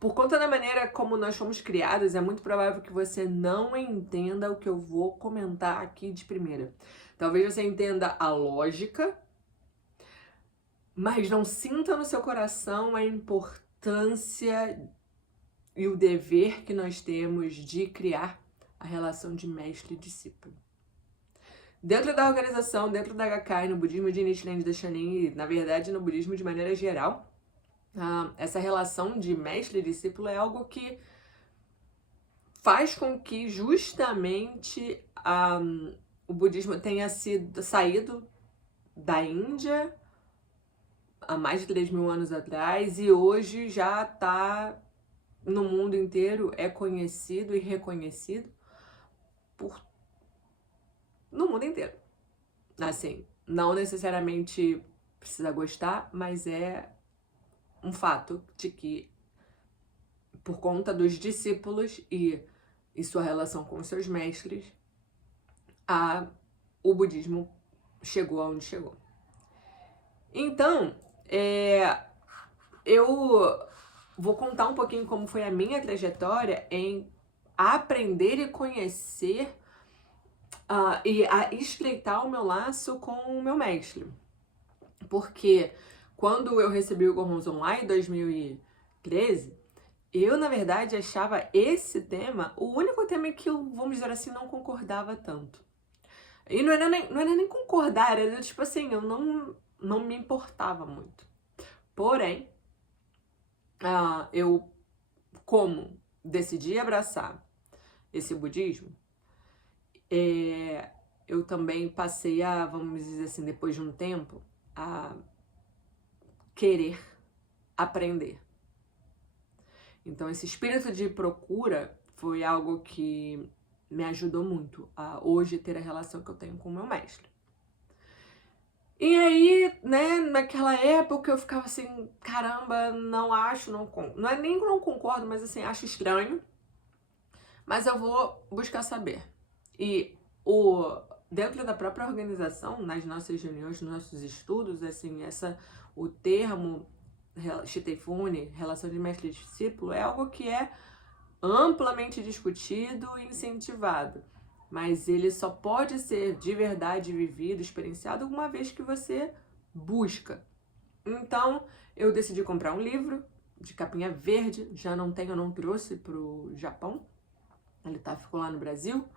Por conta da maneira como nós fomos criados, é muito provável que você não entenda o que eu vou comentar aqui de primeira. Talvez você entenda a lógica, mas não sinta no seu coração a importância e o dever que nós temos de criar a relação de mestre e discípulo. Dentro da organização, dentro da Gakkai, no budismo de Nichiren Daishonin e, na verdade, no budismo de maneira geral, essa relação de mestre e discípulo é algo que faz com que justamente o budismo tenha saído da Índia há mais de 3.000 anos atrás e hoje já está no mundo inteiro, é conhecido e reconhecido no mundo inteiro. Assim, não necessariamente precisa gostar, mas é um fato de que, por conta dos discípulos e sua relação com seus mestres, o budismo chegou aonde chegou. Então, eu vou contar um pouquinho como foi a minha trajetória em aprender e conhecer e a estreitar o meu laço com o meu mestre. Porque quando eu recebi o Gohonzon lá em 2013, eu, na verdade, achava esse tema o único tema que eu, vamos dizer assim, não concordava tanto. E não era nem concordar, era tipo assim, eu não me importava muito. Porém, eu, como decidi abraçar esse budismo, eu também passei a, vamos dizer assim, depois de um tempo, a querer aprender. Então, esse espírito de procura foi algo que me ajudou muito a hoje ter a relação que eu tenho com o meu mestre. E aí, né, naquela época eu ficava assim, caramba, não acho, não é nem que não concordo, mas assim, acho estranho, mas eu vou buscar saber. E dentro da própria organização, nas nossas reuniões, nos nossos estudos, assim, o termo Shiteifune, relação de mestre e discípulo, é algo que é amplamente discutido e incentivado, mas ele só pode ser de verdade vivido, experienciado uma vez que você busca. Então, eu decidi comprar um livro de capinha verde, já não tenho, eu não trouxe pro Japão, ficou lá no Brasil,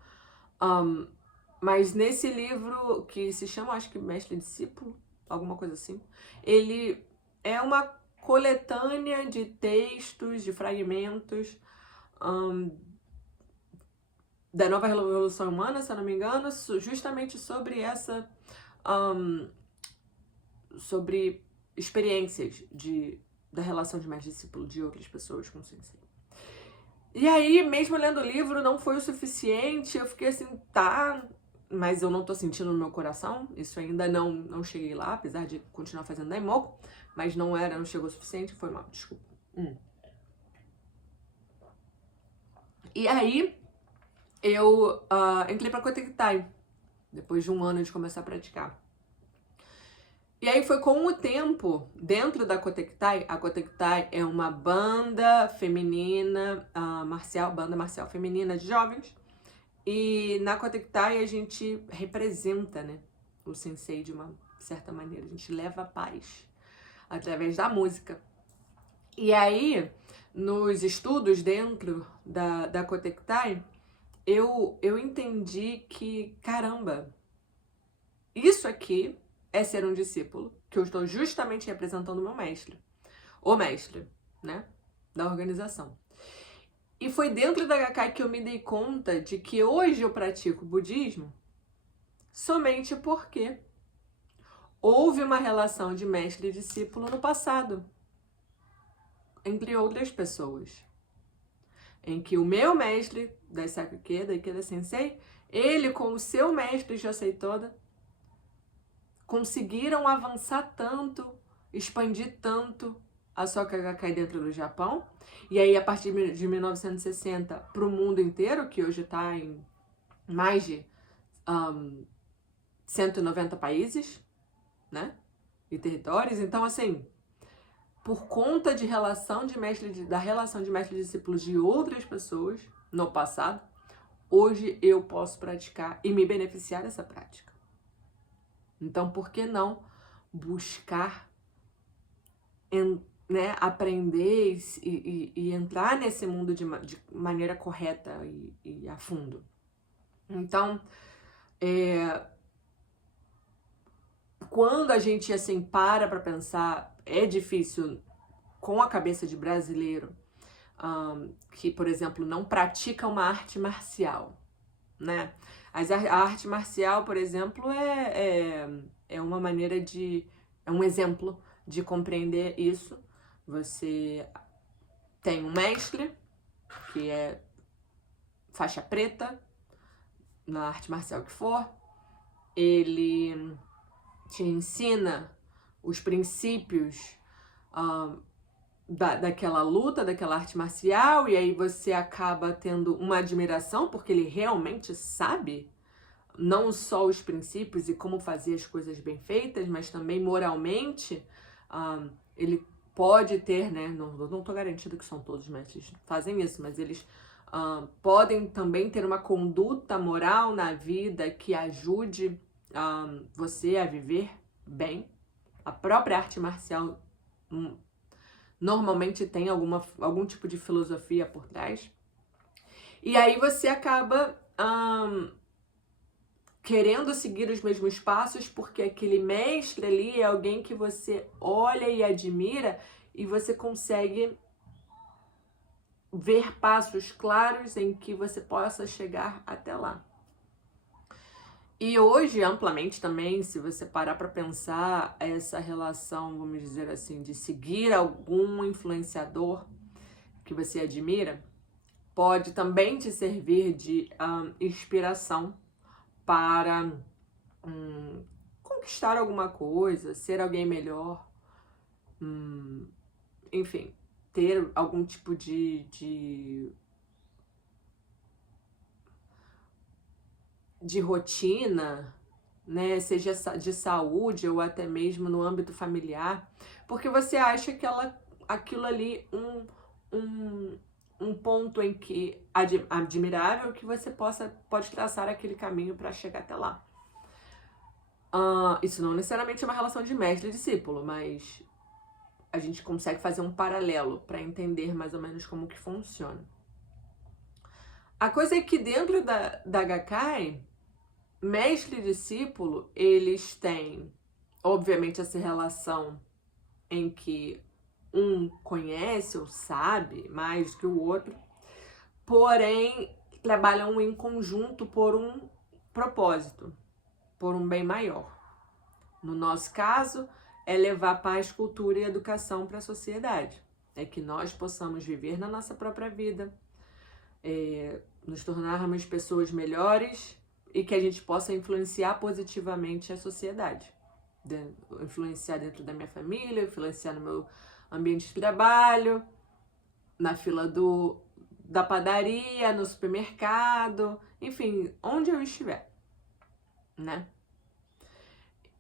mas nesse livro que se chama, acho que Mestre e Discípulo, alguma coisa assim, ele é uma coletânea de textos, de fragmentos da Nova Revolução Humana, se eu não me engano, justamente sobre sobre experiências da relação de mestre e discípulo de outras pessoas com o sensei. E aí, mesmo lendo o livro, não foi o suficiente, eu fiquei assim, tá, mas eu não tô sentindo no meu coração, isso ainda não cheguei lá, apesar de continuar fazendo Daimoku, mas não chegou o suficiente, foi mal, desculpa. E aí, eu entrei pra Kotekitai, depois de um ano de começar a praticar. E aí foi com o tempo, dentro da Kotekitai, a Kotekitai é uma banda feminina, banda marcial feminina de jovens, e na Kotekitai a gente representa, né, o sensei de uma certa maneira, a gente leva a paz através da música. E aí, nos estudos dentro da Kotekitai, eu entendi que, caramba, isso aqui é ser um discípulo, que eu estou justamente representando o meu mestre. O mestre, né? Da organização. E foi dentro da Gakkai que eu me dei conta de que hoje eu pratico budismo somente porque houve uma relação de mestre e discípulo no passado, entre outras pessoas, em que o meu mestre, Daisaku Ikeda, Ikeda Sensei, ele com o seu mestre Josei Toda, conseguiram avançar tanto, expandir tanto a Soka Gakkai dentro do Japão. E aí, a partir de 1960, para o mundo inteiro, que hoje está em mais de 190 países, né? E territórios. Então, assim, por conta de da relação de mestre e discípulo de outras pessoas no passado, hoje eu posso praticar e me beneficiar dessa prática. Então, por que não buscar, né, aprender e entrar nesse mundo de maneira correta e a fundo? Então, quando a gente assim para pensar, é difícil com a cabeça de brasileiro que, por exemplo, não pratica uma arte marcial, né? A arte marcial, por exemplo, é uma maneira é um exemplo de compreender isso. Você tem um mestre que é faixa preta na arte marcial que for, ele te ensina os princípios daquela luta, daquela arte marcial, e aí você acaba tendo uma admiração porque ele realmente sabe não só os princípios e como fazer as coisas bem feitas, mas também moralmente ele pode ter, né? Não tô garantindo que são todos os mestres que fazem isso, mas eles podem também ter uma conduta moral na vida que ajude você a viver bem. A própria arte marcial normalmente tem algum tipo de filosofia por trás. E aí você acaba querendo seguir os mesmos passos porque aquele mestre ali é alguém que você olha e admira e você consegue ver passos claros em que você possa chegar até lá. E hoje, amplamente também, se você parar para pensar essa relação, vamos dizer assim, de seguir algum influenciador que você admira, pode também te servir de inspiração para conquistar alguma coisa, ser alguém melhor, enfim, ter algum tipo de rotina, né, seja de saúde ou até mesmo no âmbito familiar, porque você acha que aquilo ali um ponto em que admirável que você pode traçar aquele caminho para chegar até lá. Isso não necessariamente é uma relação de mestre e discípulo, mas a gente consegue fazer um paralelo para entender mais ou menos como que funciona. A coisa é que dentro da Gakkai, mestre e discípulo, eles têm, obviamente, essa relação em que um conhece ou sabe mais que o outro, porém trabalham em conjunto por um propósito, por um bem maior. No nosso caso, é levar paz, cultura e educação para a sociedade. É que nós possamos viver na nossa própria vida, nos tornarmos pessoas melhores e que a gente possa influenciar positivamente a sociedade. Influenciar dentro da minha família, influenciar no meu ambiente de trabalho, na fila da padaria, no supermercado, enfim, onde eu estiver, né?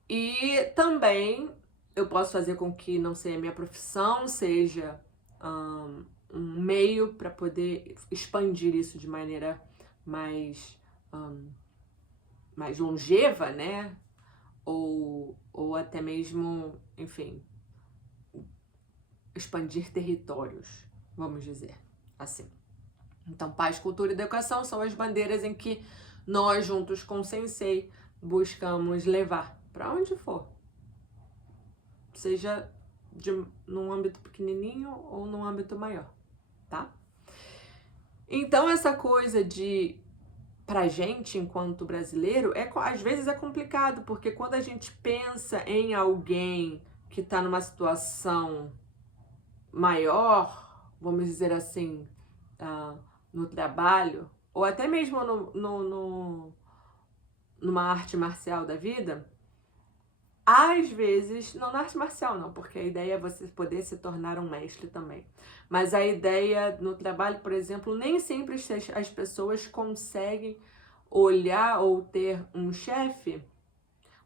E também eu posso fazer com que não seja a minha profissão, seja um meio para poder expandir isso de maneira mais longeva, né? Ou até mesmo, enfim, expandir territórios, vamos dizer assim. Então, paz, cultura e educação são as bandeiras em que nós, juntos com o Sensei, buscamos levar para onde for. Seja num âmbito pequenininho ou num âmbito maior, tá? Então, essa coisa pra gente, enquanto brasileiro, às vezes é complicado, porque quando a gente pensa em alguém que está numa situação maior, vamos dizer assim, no trabalho, ou até mesmo numa arte marcial da vida, às vezes, não na arte marcial não, porque a ideia é você poder se tornar um mestre também. Mas a ideia no trabalho, por exemplo, nem sempre as pessoas conseguem olhar ou ter um chefe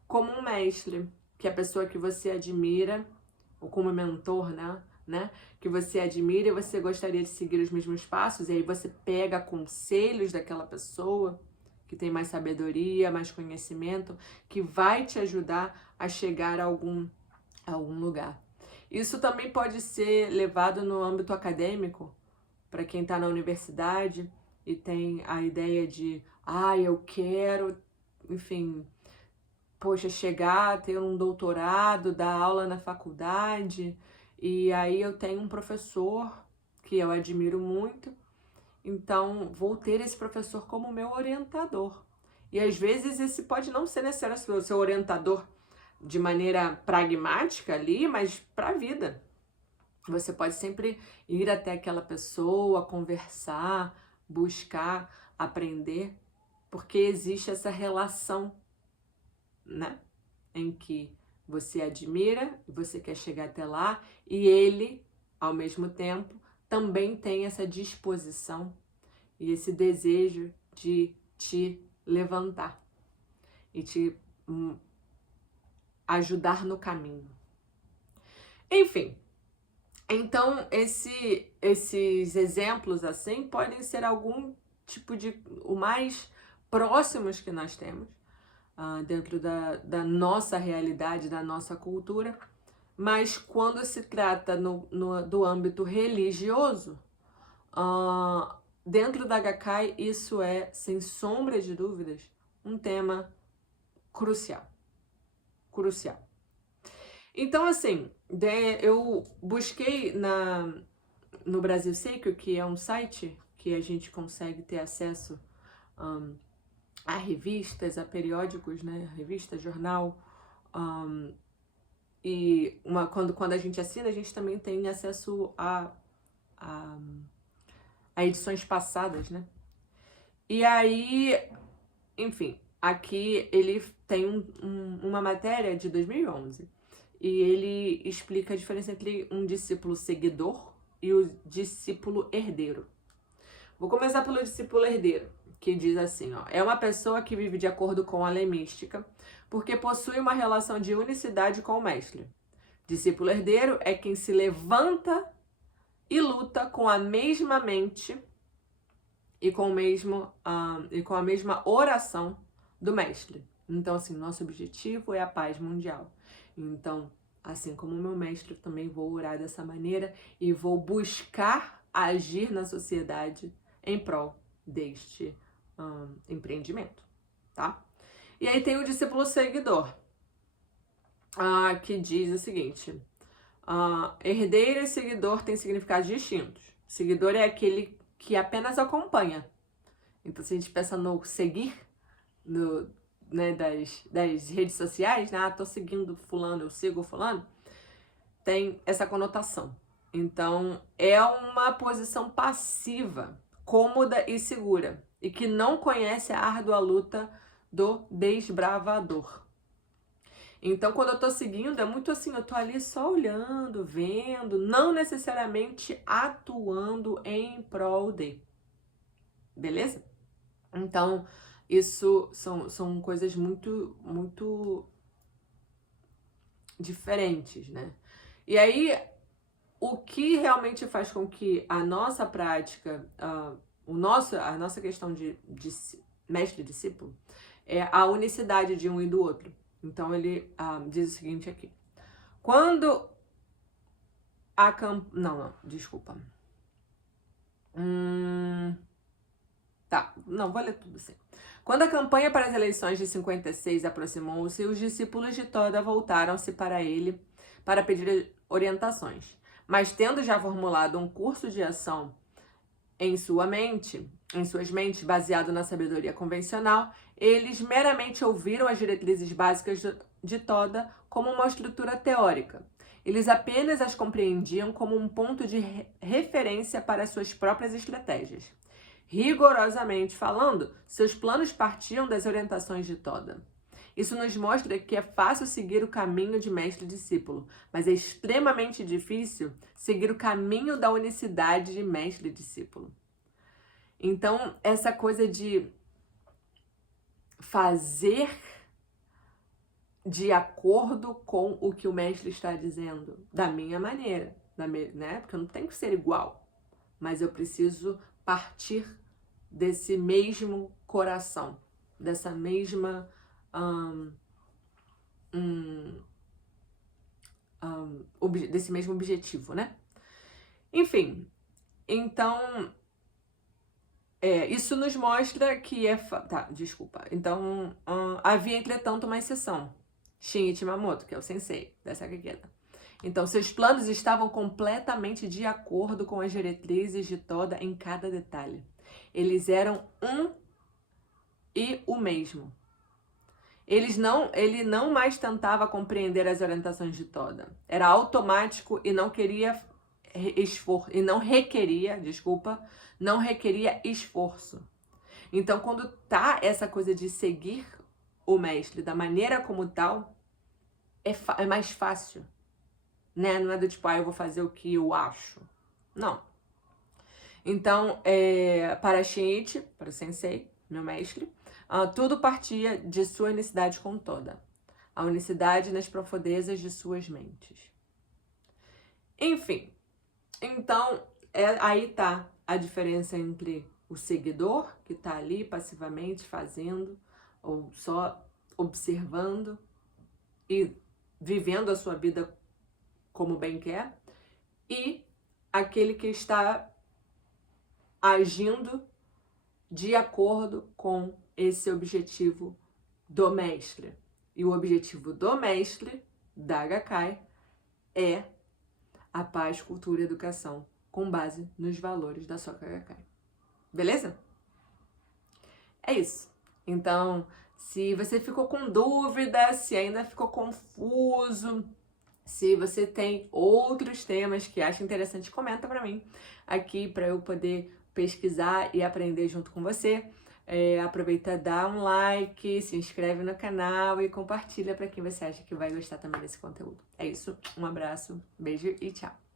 como um mestre, que é a pessoa que você admira, ou como mentor, né? né? Que você admira e você gostaria de seguir os mesmos passos, e aí você pega conselhos daquela pessoa que tem mais sabedoria, mais conhecimento, que vai te ajudar a chegar a algum lugar. Isso também pode ser levado no âmbito acadêmico, para quem está na universidade e tem a ideia de, eu quero, enfim, poxa, chegar, ter um doutorado, dar aula na faculdade, e aí eu tenho um professor que eu admiro muito, então vou ter esse professor como meu orientador. E às vezes esse pode não ser necessário o seu orientador de maneira pragmática ali, mas para a vida. Você pode sempre ir até aquela pessoa, conversar, buscar, aprender, porque existe essa relação, né? Em que você admira, você quer chegar até lá, e ele, ao mesmo tempo, também tem essa disposição e esse desejo de te levantar e te ajudar no caminho. Enfim, então esses exemplos assim podem ser algum tipo de o mais próximos que nós temos dentro da nossa realidade, da nossa cultura, mas quando se trata do âmbito religioso, dentro da Gakkai isso é, sem sombra de dúvidas, um tema crucial. Crucial. Então, assim, eu busquei no Brasil Seiko, que é um site que a gente consegue ter acesso a revistas, a periódicos, né? Revista, jornal. E quando a gente assina, a gente também tem acesso a edições passadas, né? E aí, enfim, aqui ele tem uma matéria de 2011. E ele explica a diferença entre um discípulo seguidor e o discípulo herdeiro. Vou começar pelo discípulo herdeiro, que diz assim, é uma pessoa que vive de acordo com a lei mística, porque possui uma relação de unicidade com o mestre. Discípulo herdeiro é quem se levanta e luta com a mesma mente e com a mesma oração do mestre. Então, assim, nosso objetivo é a paz mundial. Então, assim como o meu mestre, eu também vou orar dessa maneira e vou buscar agir na sociedade em prol deste empreendimento, tá? E aí tem o discípulo seguidor, que diz o seguinte, herdeiro e seguidor têm significados distintos. Seguidor é aquele que apenas acompanha. Então, se a gente pensa no seguir, né, das redes sociais, né? Tô seguindo fulano, eu sigo fulano, tem essa conotação. Então, é uma posição passiva, cômoda e segura, e que não conhece a árdua luta do desbravador. Então, quando eu tô seguindo, é muito assim, eu tô ali só olhando, vendo, não necessariamente atuando em prol de. Beleza? Então, isso são coisas muito, muito diferentes, né? E aí, o que realmente faz com que a nossa prática, a nossa questão de mestre e discípulo, é a unicidade de um e do outro. Então, ele diz o seguinte aqui. Quando a Não, desculpa. Tá, não, vou ler tudo assim. Quando a campanha para as eleições de 56 aproximou-se, os discípulos de Toda voltaram-se para ele para pedir orientações. Mas tendo já formulado um curso de ação em suas mentes, baseado na sabedoria convencional, eles meramente ouviram as diretrizes básicas de Toda como uma estrutura teórica. Eles apenas as compreendiam como um ponto de referência para as suas próprias estratégias. Rigorosamente falando, seus planos partiam das orientações de Toda. Isso nos mostra que é fácil seguir o caminho de mestre e discípulo, mas é extremamente difícil seguir o caminho da unicidade de mestre e discípulo. Então, essa coisa de fazer de acordo com o que o mestre está dizendo, da minha maneira, né? Porque eu não tenho que ser igual, mas eu preciso partir desse mesmo coração, dessa mesma desse mesmo objetivo, né? Enfim, então isso nos mostra que tá, desculpa. Então, havia, entretanto, uma exceção. Shinichi Mamoto, que é o sensei dessa Geketa. Então, seus planos estavam completamente de acordo com as diretrizes de Toda em cada detalhe. Eles eram um e o mesmo. Ele não mais tentava compreender as orientações de Toda. Era automático e não queria não requeria esforço. Então, quando tá essa coisa de seguir o mestre da maneira como tal, é mais fácil, né? Não é do tipo, eu vou fazer o que eu acho. Não. Então, para Shinichi, para o sensei, meu mestre, tudo partia de sua unicidade com Toda. A unicidade nas profundezas de suas mentes. Enfim, então, aí tá a diferença entre o seguidor, que tá ali passivamente fazendo, ou só observando e vivendo a sua vida como bem quer, e aquele que está agindo de acordo com esse objetivo do mestre. E o objetivo do mestre, da Gakkai, é a paz, cultura e educação com base nos valores da Soka Gakkai. Beleza? É isso. Então, se você ficou com dúvida, se ainda ficou confuso, se você tem outros temas que acha interessante, comenta pra mim aqui pra eu poder pesquisar e aprender junto com você. Aproveita, dá um like, se inscreve no canal e compartilha pra quem você acha que vai gostar também desse conteúdo. É isso, um abraço, beijo e tchau!